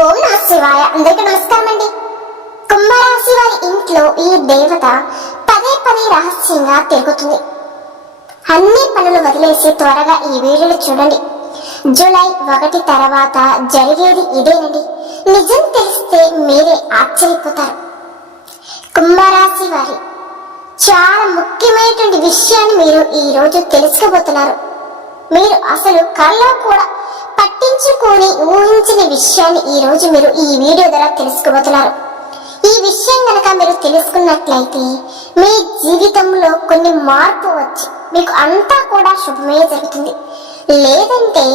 ఓం నమః శివాయ. అందరికీ నమస్కారం అండి. కుంభరాశి వారి ఇంట్లో ఈ దేవత పదే పదే రహస్యంగా తిరుగుతుంది. అన్ని పనులు వదిలేసి త్వరగా ఈ వీడియోలు చూడండి. జూలై 1 తర్వాత జరిగేది ఇదేనండి. నిజం తెలిస్తే మీరే ఆశ్చర్యపోతారు. కుంభరాశి వారి చాలా ముఖ్యమైనటువంటి విషయాన్ని మీరు ఈ రోజు తెలుసుకోబోతున్నారు. మీరు అసలు కళ్ళలో కూడా పట్టించుకొని ఊహించిన విషయాన్ని ఈ రోజు మీరు ఈ వీడియో ద్వారా తెలుసుకోబోతున్నారు. ఈ విషయం కనుక మీరు తెలుసుకున్నట్లయితే మీ జీవితంలో కొన్ని మార్పు వచ్చి మీకు అంతా కూడా శుభమే జరుగుతుంది. లేదంటే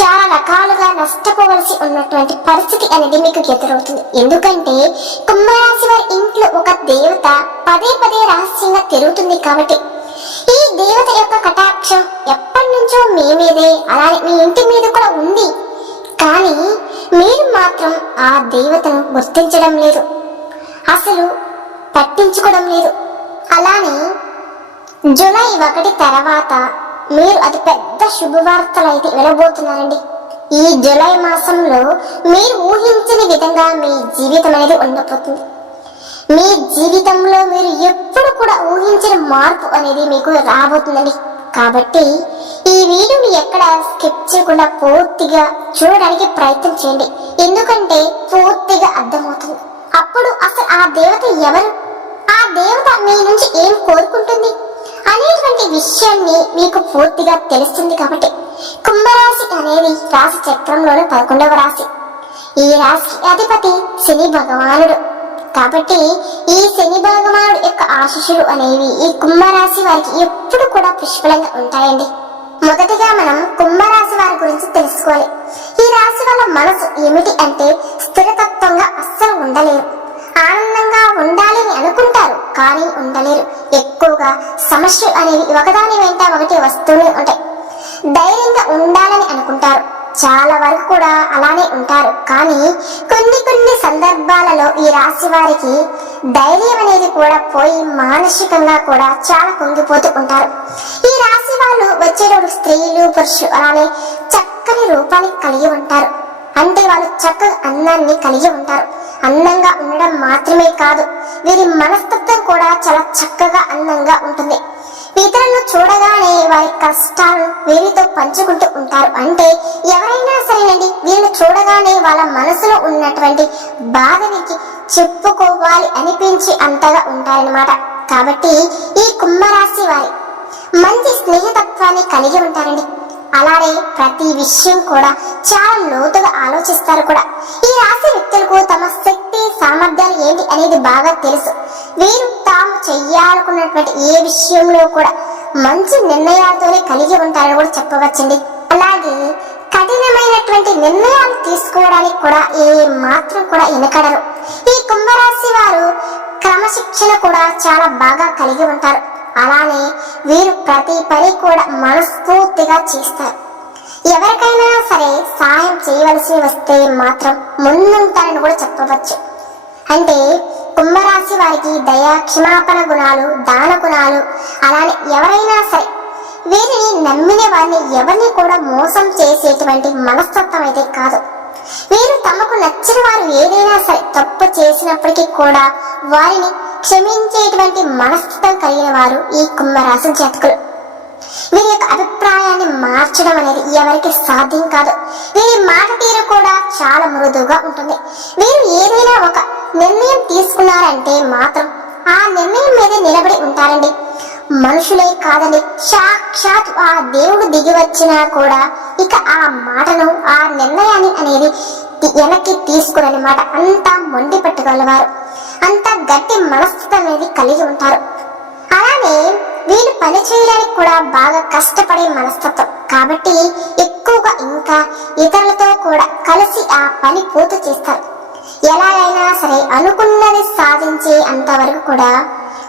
చాలా రకాలుగా నష్టపోవలసి ఉన్నటువంటి పరిస్థితి అనేది మీకు ఎదురవుతుంది. ఎందుకంటే కుంభరాశి వారి ఇంట్లో ఒక దేవత పదే పదే రహస్యంగా తిరుగుతుంది కాబట్టి ఈ దేవత యొక్క కటాక్షం ఎప్పటి నుంచో మీ మీదే, అలానే మీ ఇంటి మీద కూడా ఉంది. కానీ మీరు మాత్రం ఆ దేవతను గుర్తించడం లేదు, అసలు పట్టించుకోవడం లేదు. అలానే జూలై 1 తర్వాత మీరు అతి పెద్ద శుభవార్తలు అయితే వినబోతున్నారండి. ఈ జూలై మాసంలో మీరు ఊహించని విధంగా మీ జీవితం అనేది ఉండబోతుంది. మీ జీవితంలో మీరు ఎప్పుడు కూడా ఊహించిన మార్పు అనేది మీకు రాబోతుందండి. కాబట్టి ఈ వీడియోని ఎక్కడ స్కిప్ చేయకుండా పూర్తిగా చూడడానికి ప్రయత్నం చేయండి. ఎందుకంటే పూర్తిగా అర్థమవుతుంది. అప్పుడు అసలు ఆ దేవత ఎవరు, ఆ దేవత మీ నుంచి ఏం కోరుకుంటుంది అనేటువంటి విషయాన్ని మీకు పూర్తిగా తెలుస్తుంది. కాబట్టి కుంభరాశి అనేది రాశి చక్రంలోని 11వ రాశి. ఈ రాశికి అధిపతి శని భగవానుడు. కాబట్టి ఈ శని భగవానుడు యొక్క ఆశీస్సులు అనేవి ఈ కుంభరాశి వారికి ఎప్పుడు కూడా పుష్కలంగా ఉంటాయండి. మొదటిగా మనం కుంభరాశి వారి గురించి తెలుసుకోవాలి. ఈ రాశి వాళ్ళ మనసు ఏమిటి అంటే స్థిరతత్వంగా అస్సలు ఉండలేరు. ఆనందంగా ఉండాలని అనుకుంటారు కానీ ఉండలేరు. ఎక్కువగా సమస్యలు అనేవి ఒకదాని వెంట ఒకటి వస్తూనే ఉంటాయి. ధైర్యంగా ఉండాలని అనుకుంటారు, చాలా వరకు కూడా అలానే ఉంటారు. కానీ కొన్ని సందర్భాలలో ఈ రాశి వారికి ధైర్యం అనేది కూడా పోయి మానసికంగా కూడా చాలా కుంగిపోతూ ఉంటారు. ఈ రాశి వాళ్ళు వచ్చేటప్పుడు స్త్రీలు పురుషులు అలానే చక్కని రూపాన్ని కలిగి ఉంటారు. అంటే వాళ్ళు చక్కగా అందాన్ని కలిగి ఉంటారు. అందంగా ఉండడం మాత్రమే కాదు, వీరి మనస్తత్వం కూడా చాలా చక్కగా అందంగా ఉంటుంది. ఇతరులను చూడగానే వారి కష్టాలను వీరితో పంచుకుంటూ ఉంటారు. అంటే ఎవరైనా సరేనండి, వీరిని చూడగానే వాళ్ళ మనసులో ఉన్నటువంటి బాధని చెప్పుకోవాలి అనిపించి అంతగా ఉంటారన్నమాట. కాబట్టి ఈ కుంభరాశి వారి మంచి స్నేహితత్వాన్ని కలిగి ఉంటారండి. అలానే ప్రతి విషయం కూడా చాలా లోతుగా ఆలోచిస్తారు కూడా. ఈ రాశి వ్యక్తులకు తమ శక్తి సామర్థ్యాలు ఏంటి అనేది బాగా తెలుసు. వీరు తాము చెయ్యాలనుకున్నటువంటి ఏ విషయంలో కూడా మంచి నిర్ణయాలతోనే కలిగి ఉంటారని కూడా చెప్పవచ్చండి. అలాగే కఠినమైనటువంటి నిర్ణయాలు తీసుకోవడానికి కూడా ఏ మాత్రం కూడా వెనకడరు. ఈ కుంభరాశి వారు క్రమశిక్షణ కూడా చాలా బాగా కలిగి ఉంటారు. అలానే వీరు ప్రతి పని కూడా మనస్ఫూర్తిగా చేస్తారు. ఎవరికైనా సరే సాయం చేయవలసి వస్తే మాత్రం ముందుంటారని కూడా చెప్పవచ్చు. అంటే కుంభరాశి వారికి దయ, క్షమాపణ గుణాలు, దాన గుణాలు, అలానే ఎవరైనా సరే వీరిని నమ్మిన వారిని ఎవరిని కూడా మోసం చేసేటువంటి మనస్తత్వం అయితే కాదు. వీరు తమకు నచ్చిన వారు ఏదైనా సరే తప్పు చేసినప్పటికీ కూడా వారిని క్షమించేటువంటి మనస్తత్వం కలిగిన వారు ఈ కుంభరాశి జాతకులు. వీరి యొక్క అభిప్రాయాన్ని మార్చడం అనేది ఎవరికి సాధ్యం కాదు. వీరి మాట తీరు కూడా చాలా మృదువుగా ఉంటుంది. వీరు ఏదైనా ఒక నిర్ణయం తీసుకున్నారంటే మాత్రం ఆ నిర్ణయం మీద నిలబడి ఉంటారండి. మనుషులే కాదని సాక్షాత్ ఆ దేవుడు దిగి వచ్చినా కూడా ఇక ఆ మాటను, ఆ నిర్ణయాన్ని అనేది వెనక్కి తీసుకురనమాట. అంతా మొండి పట్టుగలవారు, అంత గట్టి మనస్తత్వం అనేది కలిగి ఉంటారు. అలానే వీళ్ళు పని చేయడానికి కూడా బాగా కష్టపడే మనస్తత్వం. కాబట్టి ఎక్కువగా ఇంకా ఇతరులతో కూడా కలిసి ఆ పని పూర్తి చేస్తారు. ఎలాగైనా సరే అనుకున్నది సాధించే అంతవరకు కూడా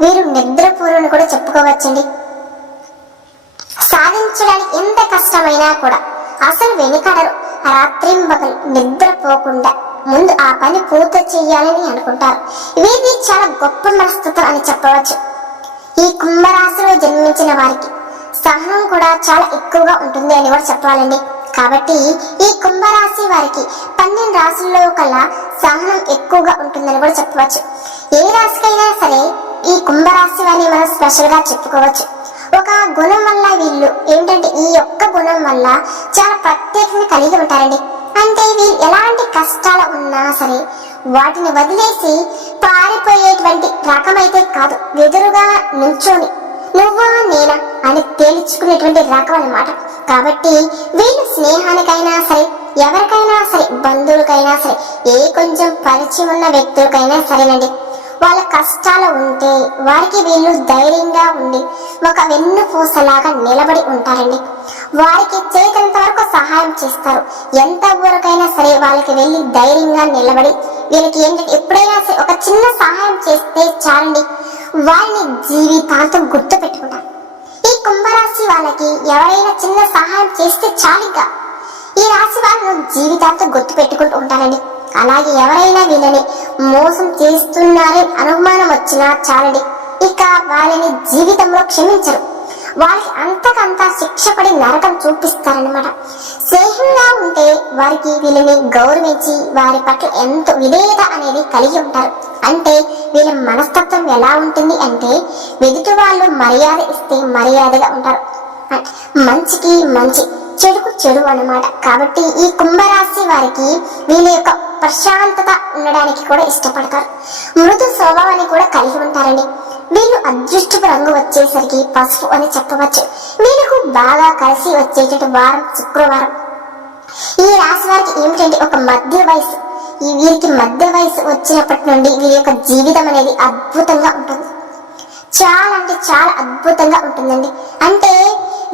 వీరు నిద్రపూర్వని కూడా చెప్పుకోవచ్చండి. సాధించడానికి ఎంత కష్టమైనా కూడా అసలు వెనుకడరు. రాత్రింబగలు నిద్రపోకుండా ముందు ఆ పని పూర్తి చేయాలని అనుకుంటారు. వీరిది చాలా గొప్ప మనస్తత్వం అని చెప్పవచ్చు. ఈ కుంభరాశిలో జన్మించిన వారికి సహనం కూడా చాలా ఎక్కువగా ఉంటుంది అని కూడా చెప్పాలండి. కాబట్టి ఈ కుంభరాశి వారికి 12 రాశుల్లో కల్లా సహనం ఎక్కువగా ఉంటుందని కూడా చెప్పవచ్చు. ఏ రాశికైనా సరే ఈ కుంభరాశి వారిని మనం స్పెషల్ గా చెప్పుకోవచ్చు. ఒక గుణం వల్ల వీళ్ళు ఏంటంటే ఈ యొక్క గుణం వల్ల చాలా ప్రత్యేకతను కలిగి ఉంటారండి. అంటే వీళ్ళు ఎలాంటి కష్టాలు ఉన్నా సరే వాటిని వదిలేసి పారిపోయేటువంటి రకమైతే కాదు, ఎదురుగా నిల్చొని నువ్వా నేనా అని తేల్చుకునేటువంటి రకం అన్నమాట. కాబట్టి వీళ్ళు స్నేహానికైనా సరే, ఎవరికైనా సరే, బంధువులకైనా సరే, ఏ కొంచెం పరిచయం ఉన్న వ్యక్తులకైనా సరేనండి, వాళ్ళ కష్టాలు ఉంటే వారికి వీళ్ళు ధైర్యంగా ఉండి ఒక వెన్నుపూసలాగా నిలబడి ఉంటారండి. వారికి చేతనంత వరకు సహాయం చేస్తారు. ఎంత ఊరికైనా సరే వాళ్ళకి వెళ్ళి ధైర్యంగా నిలబడి వీళ్ళకి ఏంటంటే ఎప్పుడైనా సరే ఒక చిన్న సహాయం చేస్తే చాలండి, వారిని జీవితాంతం గుర్తు పెట్టుకుంటారు. ఈ కుంభరాశి వాళ్ళకి ఎవరైనా చిన్న సహాయం చేస్తే చాలిగా ఈ రాశి వాళ్ళను జీవితాంతం గుర్తు పెట్టుకుంటూ ఉంటారండి. అలాగే ఎవరైనా వీళ్ళని మోసం చేస్తున్నారని అనుమానం వచ్చినా చాలండి, ఇక వాళ్ళని జీవితంలో క్షమించరు. వాళ్ళకి అంతకంతా శిక్ష పడి నరకం చూపిస్తారనమాట. స్నేహంగా ఉంటే వారికి వీళ్ళని గౌరవించి వారి పట్ల ఎంతో విధేయత అనేది కలిగి ఉంటారు. అంటే వీళ్ళ మనస్తత్వం ఎలా ఉంటుంది అంటే ఎదుటి వాళ్ళు మర్యాద ఇస్తే మర్యాదగా ఉంటారు, మంచికి మంచి, చెడుకు చెడు అన్నమాట. కాబట్టి ఈ కుంభరాశి వారికి వీళ్ళ యొక్క ప్రశాంతత ఉండడానికి కూడా ఇష్టపడతారు. మృదు స్వభావాన్ని కూడా కలిగి ఉంటారండి. వీళ్ళు అదృష్టపు రంగు వచ్చేసరికి పసుపు అని చెప్పవచ్చు. వీళ్ళకు బాగా కలిసి వచ్చేటటువంటి వారం శుక్రవారం. ఈ రాశి వారికి ఏమిటంటే ఒక మధ్య వయసు, ఈ వీరికి మధ్య వయసు వచ్చినప్పటి నుండి వీరి యొక్క జీవితం అనేది అద్భుతంగా ఉంటుంది. చాలా అంటే చాలా అద్భుతంగా ఉంటుందండి. అంటే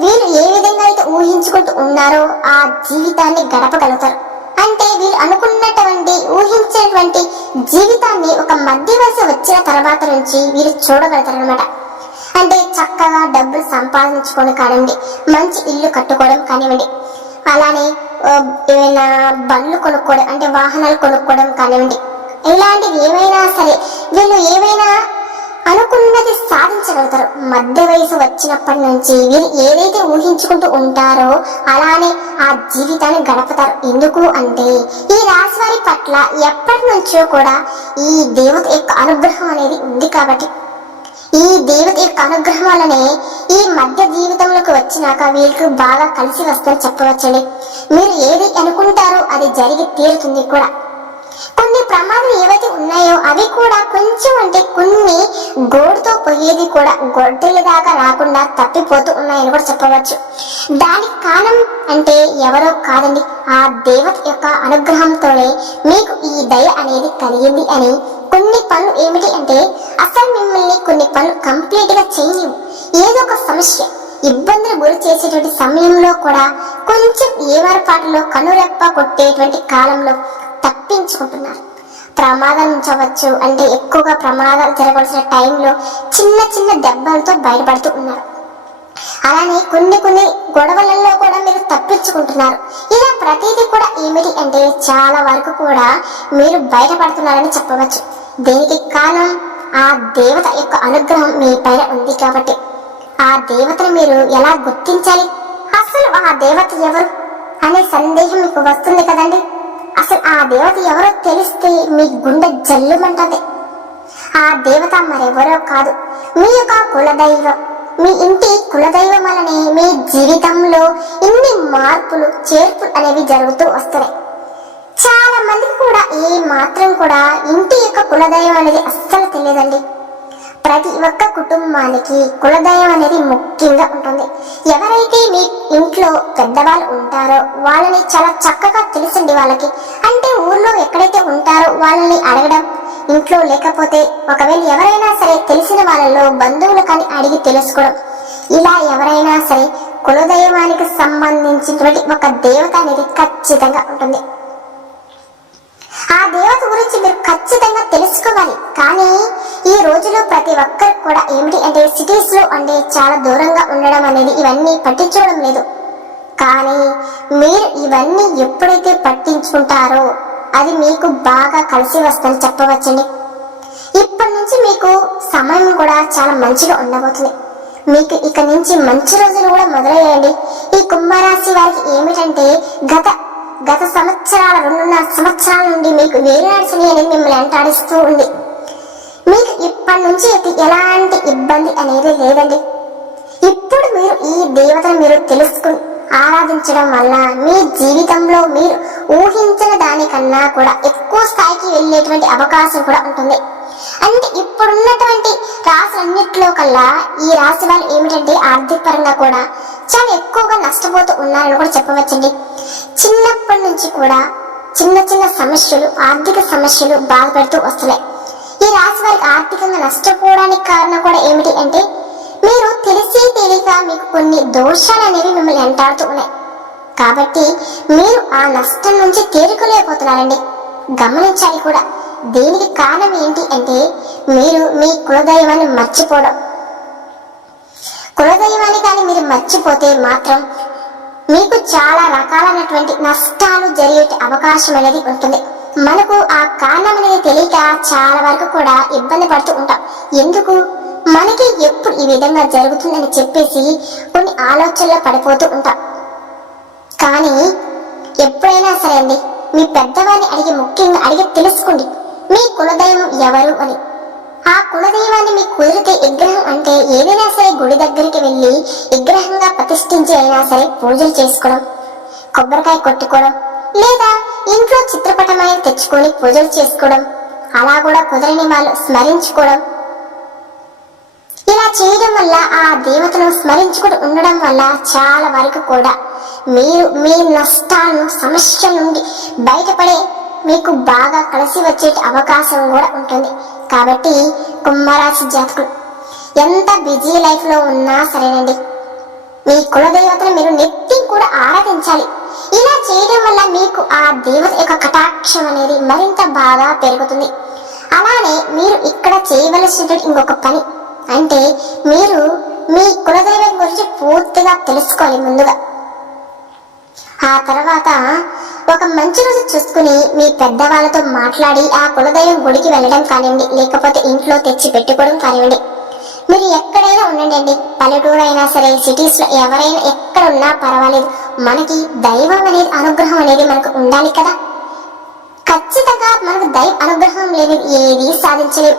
వీళ్ళు ఏ విధంగా అయితే ఊహించుకుంటూ ఉన్నారో ఆ జీవితాన్ని గడపగలుగుతారు. అంటే వీళ్ళు అనుకున్నటువంటి ఊహించేటువంటి జీవితాన్ని ఒక మధ్య వయసు వచ్చిన తర్వాత నుంచి వీళ్ళు చూడగలుగుతారు అనమాట. అంటే చక్కగా డబ్బులు సంపాదించుకొని కానివ్వండి, మంచి ఇల్లు కట్టుకోవడం కానివ్వండి, అలానే ఏమైనా బండ్లు కొనుక్కోవడం అంటే వాహనాలు కొనుక్కోవడం కానివ్వండి, ఇలాంటివి ఏమైనా సరే వీళ్ళు ఏమైనా అనుకున్నది సాధించగలుగుతారు. మధ్య వయసు వచ్చినప్పటి నుంచి వీరు ఏదైతే ఊహించుకుంటూ ఉంటారో అలానే ఆ జీవితాన్ని గడపతారు. ఎందుకు అంటే ఈ రాశి వారి పట్ల ఎప్పటి నుంచో కూడా ఈ దేవత యొక్క అనుగ్రహం అనేది ఉంది. కాబట్టి ఈ దేవత యొక్క అనుగ్రహం వల్లనే ఈ మధ్య జీవితంలోకి వచ్చినాక వీళ్ళకి బాగా కలిసి వస్తుందని చెప్పవచ్చండి. మీరు ఏది అనుకుంటారో అది జరిగి తీరుతుంది కూడా. కొన్ని ప్రమాదాలు ఏవైతే ఉన్నాయో అవి కూడా కొంచెం అంటే కొన్ని గోడుతో పోయేది కూడా గొడ్డలి దాకా రాకుండా తప్పిపోతూ ఉన్నాయని కూడా చెప్పవచ్చు. దానికి కారణం అంటే ఎవరో కాదండి, ఆ దేవత యొక్క అనుగ్రహంతోనే మీకు ఈ దయ అనేది కలిగింది అని. కొన్ని పనులు ఏమిటి అంటే అసలు మిమ్మల్ని కొన్ని పనులు కంప్లీట్ గా చేయలేవు. ఏదో ఒక సమస్య ఇబ్బందులు గురి చేసేటువంటి సమయంలో కూడా కొంచెం ఏమరపాటులో కనురెప్ప కొట్టేటువంటి కాలంలో తప్పించుకుంటున్నారు. ప్రమాదం నుంచి అవ్వచ్చు, అంటే ఎక్కువగా ప్రమాదాలు జరగాల్సిన టైంలో చిన్న చిన్న దెబ్బలతో బయటపడుతూ ఉన్నారు. అలానే కొన్ని కొన్ని గొడవలలో కూడా మీరు తప్పించుకుంటున్నారు. ఇలా ప్రతిదీ కూడా ఏమిటి అంటే చాలా వరకు కూడా మీరు బయటపడుతున్నారని చెప్పవచ్చు. దీనికి కారణం ఆ దేవత యొక్క అనుగ్రహం మీ పైన ఉంది. కాబట్టి ఆ దేవతను మీరు ఎలా గుర్తించాలి, అసలు ఆ దేవత ఎవరు అనే సందేహం మీకు వస్తుంది కదండి. అసలు ఆ దేవత ఎవరో తెలిస్తే మీ గుండె జల్లుమంటది. ఆ దేవత మరెవరో కాదు, మీ యొక్క కులదైవం. మీ ఇంటి కులదైవం వలనే మీ జీవితంలో ఇన్ని మార్పులు చేర్పులు అనేవి జరుగుతూ వస్తున్నాయి. చాలా మందికి కూడా ఏ మాత్రం కూడా ఇంటి యొక్క కులదైవం అనేది అస్సలు తెలియదండి. ప్రతి ఒక్క కుటుంబానికి కులదైవం అనేది ముఖ్యంగా ఉంటుంది. ఎవరైతే మీ ఇంట్లో పెద్దవాళ్ళు ఉంటారో వాళ్ళని చాలా చక్కగా తెలుసండి వాళ్ళకి. అంటే ఊర్లో ఎక్కడైతే ఉంటారో వాళ్ళని అడగడం, ఇంట్లో లేకపోతే ఒకవేళ ఎవరైనా సరే తెలిసిన వాళ్ళలో బంధువులు కానీ అడిగి తెలుసుకోవడం, ఇలా ఎవరైనా సరే కులదైవానికి సంబంధించినటువంటి ఒక దేవత అనేది ఖచ్చితంగా ఉంటుంది. ఆ దేవత గురించి మీరు ఖచ్చితంగా తెలుసుకోవాలి. కానీ ఈ రోజులో ప్రతి ఒక్కరు కూడా ఏమిటి అంటే సిటీస్ లో అంటే చాలా దూరంగా ఉండడం అనేది ఇవన్నీ పట్టించుకోవడం లేదు. కానీ మీరు ఇవన్నీ ఎప్పుడైతే పట్టించుకుంటారో అది మీకు బాగా కలిసి వస్తుందని చెప్పవచ్చండి. ఇప్పటి నుంచి మీకు సమయం కూడా చాలా మంచిగా ఉండబోతుంది. మీకు ఇక నుంచి మంచి రోజులు కూడా మొదలయ్యాయండి. ఈ కుంభరాశి వారికి ఏమిటంటే గత సంవత్సరాల 2.5 సంవత్సరాల నుండి మీకు వేరునాడు శని అనేది మిమ్మల్ని వెంటాడిస్తూ ఉంది. మీకు ఇప్పటి నుంచి ఎలాంటి ఇబ్బంది అనేది లేదండి. ఇప్పుడు మీరు ఈ దేవతను మీరు తెలుసుకుని ఆరాధించడం వల్ల మీ జీవితంలో మీరు ఊహించిన దానికన్నా కూడా ఎక్కువ స్థాయికి వెళ్ళేటువంటి అవకాశం కూడా ఉంటుంది. అంటే ఇప్పుడున్నటువంటి రాశులన్నిటిలో కల్లా ఈ రాశి వాళ్ళు ఏమిటంటే ఆర్థిక పరంగా కూడా చాలా ఎక్కువగా నష్టపోతూ ఉన్నారని కూడా చెప్పవచ్చండి. చిన్నప్పటి నుంచి కూడా చిన్న సమస్యలు, ఆర్థిక సమస్యలు బాధపడుతూ వస్తున్నాయి. ఈ రాశి వారికి ఆర్థికంగా నష్టపోవడానికి కారణం కూడా ఏమిటి అంటే మీరు తెలియక మీకు కొన్ని దోషాలు అనేవి మిమ్మల్ని వెంటాడుతూ ఉన్నాయి. కాబట్టి మీరు ఆ నష్టం నుంచి తేరుకోలేకపోతున్నారండి. గమనించాలి కూడా. దీనికి కారణం ఏంటి అంటే మీరు మీ కులదైవాన్ని మర్చిపోవడం. కులదైవాన్ని కానీ మీరు మర్చిపోతే మాత్రం మీకు చాలా రకాలైనటువంటి నష్టాలు జరిగే అవకాశం అనేది ఉంటుంది. మనకు ఆ కారణం అనేది తెలియక చాలా వరకు కూడా ఇబ్బంది పడుతూ ఉంటాం. ఎందుకు మనకి ఎప్పుడు ఈ విధంగా జరుగుతుందని చెప్పేసి కొన్ని ఆలోచనలో పడిపోతూ ఉంటాం. కానీ ఎప్పుడైనా సరే అండి, మీ పెద్దవారిని ముఖ్యంగా అడిగి తెలుసుకోండి మీ కులదైవం ఎవరు అని. ఆ కులదైవాన్ని మీకు కుదిరితే విగ్రహం అంటే ఏదైనా సరే గుడి దగ్గరికి వెళ్ళి విగ్రహంగా ప్రతిష్ఠించి అయినా సరే పూజలు చేసుకోవడం, కొబ్బరికాయ కొట్టుకోవడం, లేదా ఇంట్లో చిత్రపటం అనేది తెచ్చుకొని పూజలు చేసుకోవడం, అలా కూడా కుదరని వాళ్ళు స్మరించుకోవడం. ఇలా చేయడం వల్ల ఆ దేవతను స్మరించుకుంటూ ఉండడం వల్ల చాలా వరకు కూడా మీరు మీ నష్టాలను, సమస్యల నుండి బయటపడే మీకు బాగా కలిసి వచ్చే అవకాశం కూడా ఉంటుంది. కాబట్టి కుంభరాశి జాతకులు ఎంత బిజీ లైఫ్ లో ఉన్నా సరేనండి, మీ కులదేవతను మీరు నిత్యం కూడా ఆరాధించాలి. ఇలా చేయడం వల్ల మీకు ఆ దేవత యొక్క కటాక్షం అనేది మరింత బాగా పెరుగుతుంది. అలానే మీరు ఇక్కడ చేయవలసిన ఇంకొక పని అంటే మీరు మీ కులదైవం గురించి పూర్తిగా తెలుసుకోవాలి ముందుగా. ఆ తర్వాత ఒక మంచి రోజు చూసుకుని మీ పెద్దవాళ్ళతో మాట్లాడి ఆ కులదైవం గుడికి వెళ్ళడం కానివ్వండి, లేకపోతే ఇంట్లో తెచ్చి పెట్టుకోవడం కానివ్వండి. మీరు ఎక్కడైనా ఉండండి, పల్లెటూరు అయినా సరే, సిటీస్ లో ఎవరైనా ఎక్కడ ఉన్నా పర్వాలేదు, మనకి దైవం అనేది అనుగ్రహం అనేది మనకు ఉండాలి కదా. ఖచ్చితంగా మనకు దైవ అనుగ్రహం లేని ఏది సాధించలేము.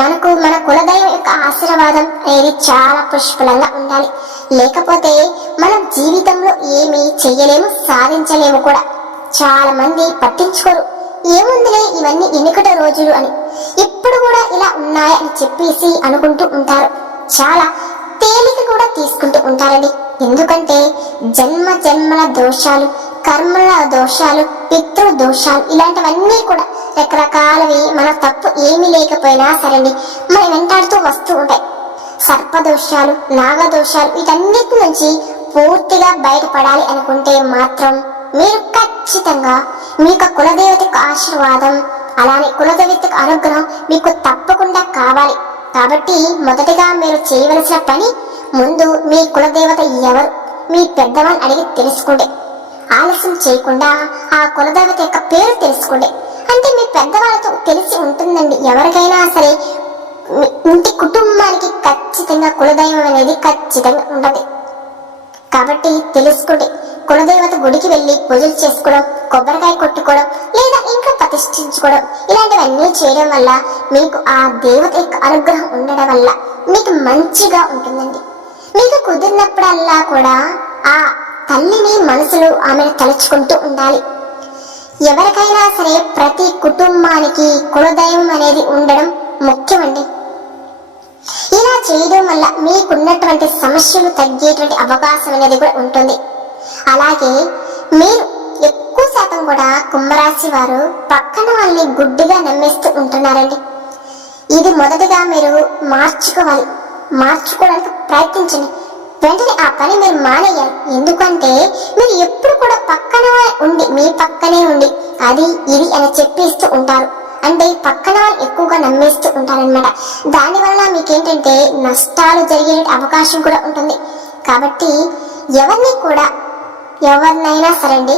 మనకు మన కులదైవం యొక్క ఆశీర్వాదం అనేది చాలా పుష్కలంగా ఉండాలి. లేకపోతే మనం జీవితంలో ఏమీ చెయ్యలేము, సాధించలేము కూడా. చాలా మంది పట్టించుకోరు, ఏముందిలే ఇవన్నీ ఎన్నికటి రోజులు అని, ఇప్పుడు కూడా ఇలా ఉన్నాయని అని చెప్పేసి అనుకుంటూ ఉంటారు. చాలా తేలిక కూడా తీసుకుంటూ ఉంటారండి. ఎందుకంటే జన్మల దోషాలు, కర్మల దోషాలు, పితృ దోషాలు, ఇలాంటివన్నీ కూడా రకరకాలవి మన తప్పు ఏమీ లేకపోయినా సరేండి మనం వెంటాడుతూ వస్తూ ఉంటాయి. సర్పదోషాలు, నాగదోషాలు, వీటన్నిటి నుంచి పూర్తిగా బయటపడాలి అనుకుంటే మాత్రం మీరు ఖచ్చితంగా మీకు కులదేవత ఆశీర్వాదం, అలానే కులదేవత అనుగ్రహం మీకు తప్పకుండా కావాలి. కాబట్టి మొదటిగా మీరు చేయవలసిన పని, ముందు మీ కులదేవత ఎవరు, మీ పెద్దవాళ్ళని అడిగి తెలుసుకోండి. ఆలస్యం చేయకుండా ఆ కులదేవత యొక్క పేరు తెలుసుకోండి. అంటే మీ పెద్దవాళ్ళతో తెలిసి ఉంటుందండి. ఎవరికైనా సరే ఇంటి కుటుంబానికి ఖచ్చితంగా కులదైవం అనేది ఖచ్చితంగా ఉంటుంది. కాబట్టి తెలుసుకోండి. కులదేవత గుడికి వెళ్ళి పూజలు చేసుకోవడం, కొబ్బరికాయ కొట్టుకోవడం, లేదా ఇంట్లో ప్రతిష్ఠించుకోవడం, ఇలాంటివన్నీ చేయడం వల్ల మీకు ఆ దేవత యొక్క అనుగ్రహం ఉండడం వల్ల మీకు మంచిగా ఉంటుందండి. మీకు కుదిరినప్పుడల్లా కూడా ఆ తల్లిని మనసులో ఆమెను తలుచుకుంటూ ఉండాలి. ఎవరికైనా సరే ప్రతి కుటుంబానికి కులదైవం అనేది ఉండడం ముఖ్యమండి. ఇలా చేయడం వల్ల మీకున్నటువంటి సమస్యలు తగ్గేటువంటి అవకాశం అనేది కూడా ఉంటుంది. అలాగే మీరు ఎక్కువ శాతం కూడా కుంభరాశి వారు పక్కన వాళ్ళని గుడ్డిగా నమ్మేస్తూ ఉంటున్నారండి. ఇది మొదటిగా మీరు మార్చుకోవడానికి ప్రయత్నించండి. వెంటనే ఆ పని మీరు మానేయాలి. ఎందుకంటే మీరు ఎప్పుడు కూడా పక్కన ఉండి, మీ పక్కనే ఉండి అది ఇది అని చెప్పిస్తూ ఉంటారు. అంటే పక్కన వాళ్ళు ఎక్కువగా నమ్మేస్తూ ఉంటారనమాట. దానివల్ల మీకేంటంటే నష్టాలు జరిగే అవకాశం కూడా ఉంటుంది. కాబట్టి ఎవరినైనా సరే అండి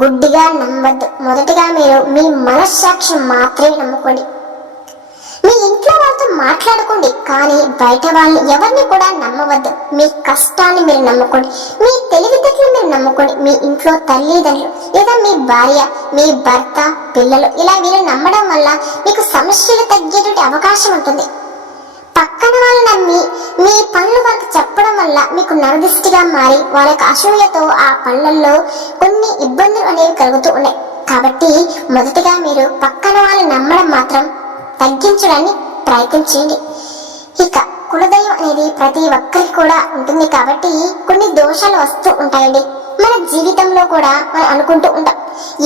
గుడ్డిగా నమ్మద్దు. మొదటిగా మీరు మీ మనస్సాక్షి మాత్రమే నమ్ముకోండి. మీ ఇంట్లో ఇంట్లో వాళ్ళతో మాట్లాడుకోండి, కానీ బయట వాళ్ళని ఎవరిని కూడా నమ్మవద్దు. మీ కష్టాన్ని మీరు నమ్ముకోండి, మీ తెలివితేటలు మీరు నమ్ముకోండి. మీ ఇంట్లో తల్లిదండ్రులు లేదా మీ భార్య, మీ భర్త, పిల్లలు ఇలా వీళ్ళు నమ్మడం వల్ల మీకు సమస్యలు తగ్గేటువంటి అవకాశం ఉంటుంది. పక్కన వాళ్ళు నమ్మి మీ పనులు వాళ్ళకి చెప్పడం వల్ల మీకు నరదిష్టిగా మారి వాళ్ళ యొక్క అసూయతో ఆ పనులలో కొన్ని ఇబ్బందులు అనేవి కలుగుతూ ఉన్నాయి. కాబట్టి మొదటిగా మీరు పక్కన వాళ్ళు నమ్మడం మాత్రం తగ్గించడానికి ప్రయత్నం చేయండి. ఇక కులదైవం అనేది ప్రతి ఒక్కరికి కూడా ఉంటుంది కాబట్టి కొన్ని దోషాలు వస్తూ ఉంటాయండి. మన జీవితంలో కూడా మనం అనుకుంటూ ఉంటాం,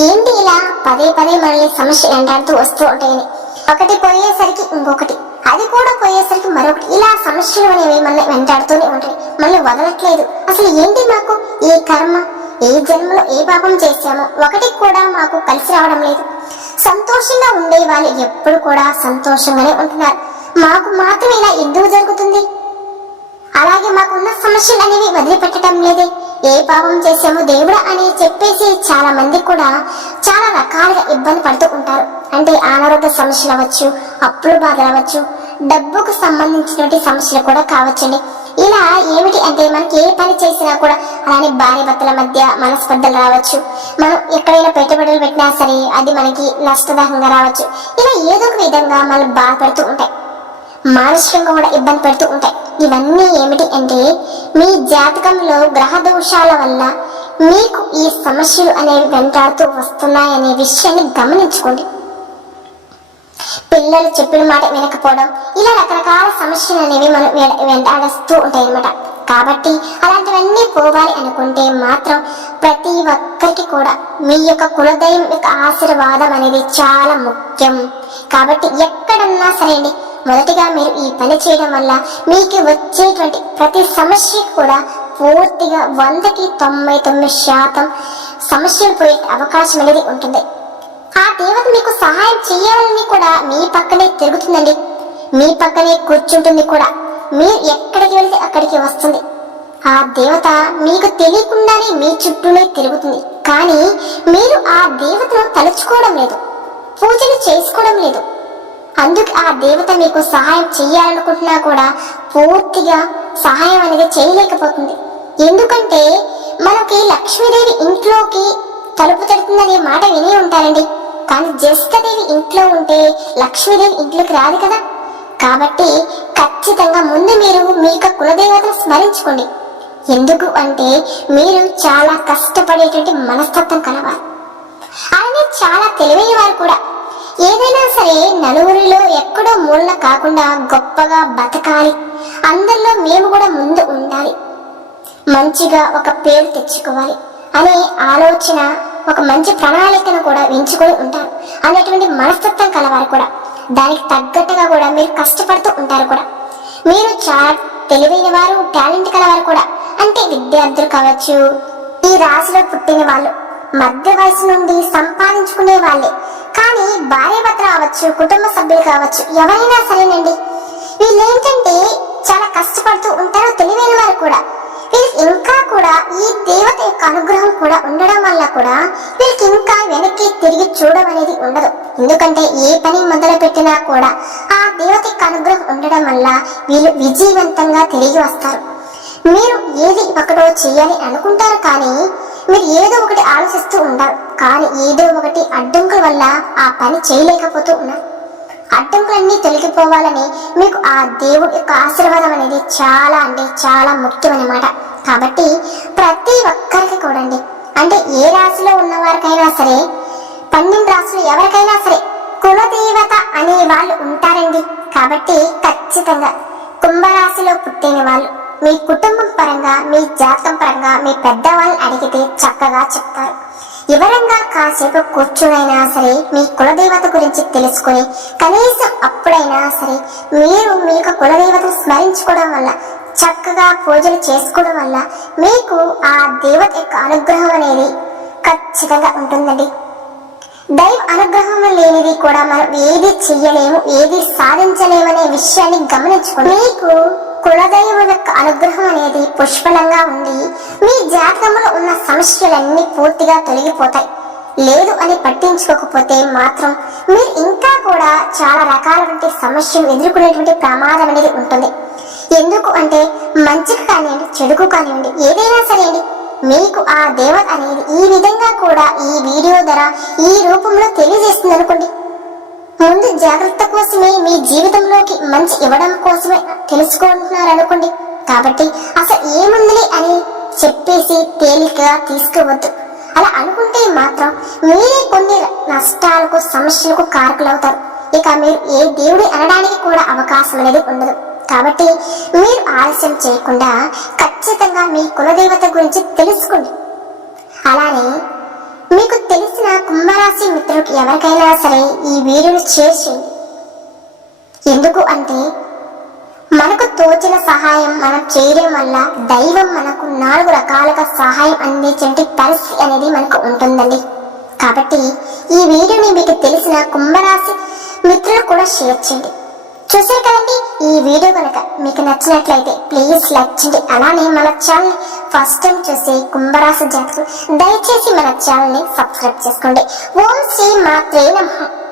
ఏంటి ఇలా పదే పదే మనల్ని సమస్య వెంటాడుతూ వస్తూ ఉంటాయని. ఒకటి పోయేసరికి ఇంకొకటి, అది కూడా పోయేసరికి మరొకటి, ఇలా సమస్యలు అనేవి మనల్ని వెంటాడుతూనే ఉంటాయి, మనల్ని వదలట్లేదు. అసలు ఏంటి మాకు ఈ కర్మ, ఏ జన్మలో ఏ పాపం చేశామో ఒకటి కూడా మాకు కలిసి రావడం లేదు. సంతోషంగా ఉండే వాళ్ళు ఎప్పుడు కూడా సంతోషంగానే ఉంటున్నారు, మాకు మాత్రం ఇలా ఎందుకు జరుగుతుంది? అలాగే మాకున్న సమస్యలు అనేవి వదిలిపెట్టడం లేదే, ఏ పాపం చేసామో దేవుడా అని చెప్పేసి చాలా మంది కూడా చాలా రకాలుగా ఇబ్బంది పడుతూ ఉంటారు. అంటే అనారోగ్య సమస్యలు అవ్వచ్చు, అప్పులు బాధలు అవ్వచ్చు, డబ్బుకు సంబంధించినటువంటి సమస్యలు కూడా కావచ్చండి. ఇలా ఏమిటి అంటే మనకి ఏ పని చేసినా కూడా అలానే భార్య భర్తల మధ్య మనస్పర్ధలు రావచ్చు, మనం ఎక్కడైనా పెట్టుబడులు పెట్టినా సరే అది మనకి నష్టదాయకంగా రావచ్చు. ఇలా ఏదో ఒక విధంగా మనం బాధపడుతూ ఉంటాయి, మానసికంగా కూడా ఇబ్బంది పెడుతూ ఉంటాయి. ఇవన్నీ ఏమిటి అంటే మీ జాతకంలో గ్రహ దోషాల వల్ల మీకు ఈ సమస్యలు అనేవి వెంటాడుతూ వస్తున్నాయనే విషయాన్ని గమనించుకోండి. పిల్లలు చెప్పిన మాట వినకపోవడం, ఇలా రకరకాల సమస్యలు అనేవి మనం వెంటాడుతూ ఉంటాయి అన్నమాట. కాబట్టి అలాంటివన్నీ పోవాలి అనుకుంటే మాత్రం ప్రతి ఒక్కరికి కూడా మీ యొక్క కులదైవం యొక్క ఆశీర్వాదం అనేది చాలా ముఖ్యం. కాబట్టి ఎక్కడన్నా సరే అండి, మొదటిగా మీరు ఈ పని చేయడం వల్ల మీకు వచ్చేటువంటి ప్రతి సమస్య కూడా పూర్తిగా 100కి 99% సమస్యలు పోయే అవకాశం అనేది ఉంటుంది. ఆ దేవత మీకు సహాయం చేయాలని కూడా మీ పక్కనే తిరుగుతుందండి, మీ పక్కనే కూర్చుంటుంది కూడా. మీరు ఎక్కడికి వెళ్తే అక్కడికి వస్తుంది. ఆ దేవత మీకు తెలియకుండానే మీ చుట్టూనే తిరుగుతుంది, కానీ మీరు ఆ దేవతను తలుచుకోవడం లేదు, పూజలు చేసుకోవడం లేదు. అందుకు ఆ దేవత మీకు సహాయం చేయాలనుకుంటున్నా కూడా పూర్తిగా సహాయం అనేది చేయలేకపోతుంది. ఎందుకంటే మనకి లక్ష్మీదేవి ఇంట్లోకి తలుపు తడుతుందనే మాట విని ఉంటారండి, కానీ జ్యేష్ఠదేవి ఇంట్లో ఉంటే లక్ష్మీదేవి ఇంట్లోకి రాదు కదా. కాబట్టి ఖచ్చితంగా ముందు మీరు మీ యొక్క కులదేవతను స్మరించుకోండి. ఎందుకు అంటే మీరు చాలా కష్టపడేటువంటి మనస్తత్వం కలవారు, అలానే చాలా తెలివైన వారు కూడా. ఏదైనా సరే నలుగురిలో ఎక్కడో మూలన కాకుండా గొప్పగా బతకాలి, అందరిలో మేము కూడా ముందు ఉండాలి, మంచిగా ఒక పేరు తెచ్చుకోవాలి అనే ఆలోచన, ఒక మంచి ప్రణాళికను కూడా ఎంచుకొని ఉంటారు అనేటువంటి మనస్తత్వం కలవారు కూడా. దానికి తగ్గట్టుగా కూడా మీరు కష్టపడుతూ ఉంటారు కూడా. మీరు చాలా తెలివైన వారు, టాలెంట్ కలవారు కూడా. అంటే విద్యార్థులు కావచ్చు, ఈ రాశిలో పుట్టిన వాళ్ళు, మధ్య వయసు నుండి సంపాదించుకునే వాళ్ళే. కానీ భార్య భర్త అవ్వచ్చు, కుటుంబ సభ్యులు కావచ్చు, ఎవరైనా సరేనండి, వీళ్ళు ఏంటంటే చాలా కష్టపడుతూ ఉంటారు, తెలివైన వారు కూడా. వీళ్ళకి ఇంకా కూడా ఈ దేవత యొక్క అనుగ్రహం కూడా ఉండడం వల్ల కూడా వీళ్ళకి ఇంకా వెనక్కి తిరిగి చూడడం అనేది ఉండదు. ఎందుకంటే ఏ పని మొదలు పెట్టినా కూడా ఆ దేవత యొక్క అనుగ్రహం ఉండడం వల్ల వీళ్ళు విజయవంతంగా తిరిగి వస్తారు. మీరు ఏది ఒకటో చేయాలి అనుకుంటారు, కానీ మీరు ఏదో ఒకటి ఆలోచిస్తూ ఉంటారు, కానీ ఏదో ఒకటి అడ్డంకుల వల్ల ఆ పని చేయలేకపోతూ ఉన్నారు. అడ్డంకులన్నీ తొలగిపోవాలని మీకు ఆ దేవుడి యొక్క ఆశీర్వాదం అనేది చాలా అంటే చాలా ముఖ్యమన్నమాట. కాబట్టి ప్రతి ఒక్కరికి కూడా అండి, అంటే ఏ రాశిలో ఉన్న వారికైనా సరే, 12 రాశులు ఎవరికైనా సరే కులదేవత అనే వాళ్ళు ఉంటారండి. కాబట్టి ఖచ్చితంగా కుంభరాశిలో పుట్టిన వాళ్ళు మీ కుటుంబం పరంగా, మీ జాతకం పరంగా మీ పెద్దవాళ్ళని అడిగితే చక్కగా చెప్తారు. వివరంగా కాసేపు కూర్చునైనా సరే మీ కులదేవత గురించి తెలుసుకొని కనీసం అప్పుడైనా సరే మీరు మీ యొక్క కులదేవతను స్మరించుకోవడం వల్ల, చక్కగా పూజలు చేసుకోవడం వల్ల మీకు ఆ దేవత యొక్క అనుగ్రహం అనేది ఖచ్చితంగా ఉంటుందండి. దైవ అనుగ్రహం లేనిది కూడా మనం ఏది చెయ్యలేము, ఏది సాధించలేమనే విషయాన్ని గమనించుకోండి. మీకు కులదైవం యొక్క అనుగ్రహం అనేది పుష్కలంగా ఉండి మీ జాతకంలో ఉన్న సమస్యలన్నీ పూర్తిగా తొలగిపోతాయి. లేదు అని పట్టించుకోకపోతే మాత్రం మీరు ఇంకా కూడా చాలా రకాలైన సమస్యలు ఎదుర్కొనేటువంటి ప్రమాదం అనేది ఉంటుంది. ఎందుకు అంటే మంచికి కానివ్వండి, చెడుకు కానివ్వండి, ఏదైనా సరే అండి, మీకు ఆ దేవత అనేది ఈ విధంగా కూడా ఈ వీడియో ద్వారా ఈ రూపంలో తెలియజేస్తుంది అనుకోండి. ముందు జాగ్రత్త కోసమే, మీ జీవితంలోకి మంచి ఇవ్వడం కోసమే తెలుసుకుంటున్నారు అనుకోండి. కాబట్టి అసలు ఏముందిలే అని చెప్పేసి తేలికగా తీసుకోవద్దు. అలా అనుకుంటే మాత్రం మీరే కొన్ని నష్టాలకు, సమస్యలకు కారకులవుతారు. ఇక మీరు ఏ దేవుడి అనడానికి కూడా అవకాశం అనేది ఉండదు. కాబట్టి మీరు ఆలస్యం చేయకుండా ఖచ్చితంగా మీ కులదేవత గురించి తెలుసుకోండి. అలానే మీకు తెలిసిన కుంభరాశి మిత్రులకు ఎవరికైనా సరే ఈ వీడియోను షేర్ చేయండి. ఎందుకు అంటే మనకు తోచిన సహాయం మనం చేయడం వల్ల దైవం మనకు 4 రకాలుగా సహాయం అందించే పరిస్థితి అనేది మనకు ఉంటుందండి. కాబట్టి ఈ వీడియోని మీకు తెలిసిన కుంభరాశి మిత్రులు కూడా షేర్ చేయండి. చూసారు కదండి, ఈ వీడియో కనుక మీకు నచ్చినట్లయితే ప్లీజ్ లైక్ చేయండి. అలానే మన ఛానల్ ఫస్ట్ టైం చూసే కుంభరాశి జాతకులు దయచేసి మన ఛానల్ ని సబ్స్క్రైబ్ చేసుకోండి. ఓం శ్రీ మాత్రే నమః.